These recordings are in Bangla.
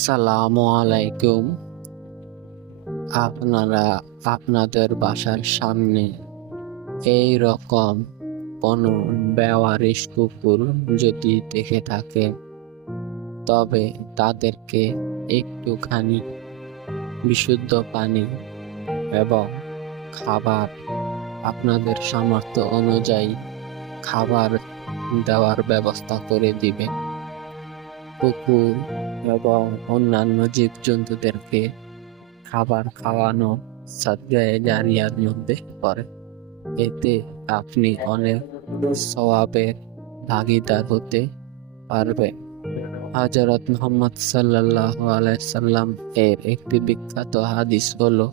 সালামু আলাইকুম। আপনারা আপনাদের বাসার সামনে এই রকম কোনো বেওয়ারিশ কুকুর যদি দেখে থাকেন, তবে তাদেরকে একটুখানি বিশুদ্ধ পানি এবং খাবার, আপনাদের সামর্থ্য অনুযায়ী খাবার দেওয়ার ব্যবস্থা করে দিবেন। কুকুর এবং অন্যান্য জীবজন্তুদেরকে খাবার খাওয়ানো সাদকায়ে জারিয়ার মধ্যে পড়ে। এতে আপনি অনেক সওয়াবের ভাগীদার হতে পারবেন। হযরত মুহাম্মদ সাল্লাল্লাহু আলাইহি সাল্লাম এর একটি বিখ্যাত হাদিস হলো,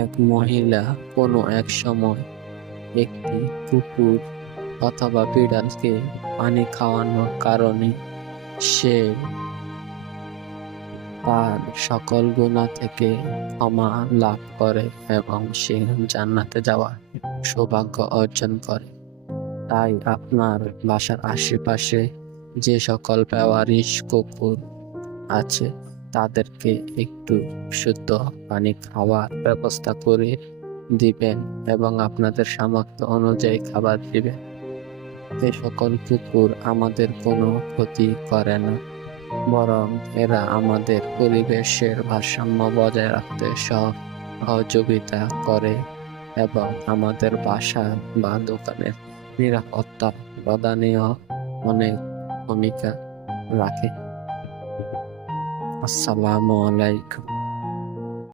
এক মহিলা কোনো এক সময় একটি কুকুর অথবা বিড়ালকে পানি খাওয়ানোর কারণে সে তার সকল গুনাহ থেকে ক্ষমা লাভ করে এবং সে জান্নাতে যাওয়ার সৌভাগ্য অর্জন করে। তাই আপনার বাসার আশেপাশে যে সকল বেওয়ারিশ কুকুর আছে তাদেরকে একটু শুদ্ধ পানি খাওয়ার ব্যবস্থা করে দিবেন এবং আপনাদের সামর্থ্য অনুযায়ী খাবার দিবেন। এই সকল কুকুর আমাদের কোনো ক্ষতি করে না, বরং এরা আমাদের পরিবেশের ভারসাম্য বজায় রাখতে সহযোগিতা করে এবং আমাদের বাসা বা দোকানের নিরাপত্তা প্রদানেও অনেক ভূমিকা রাখে। আসসালামু আলাইকুম।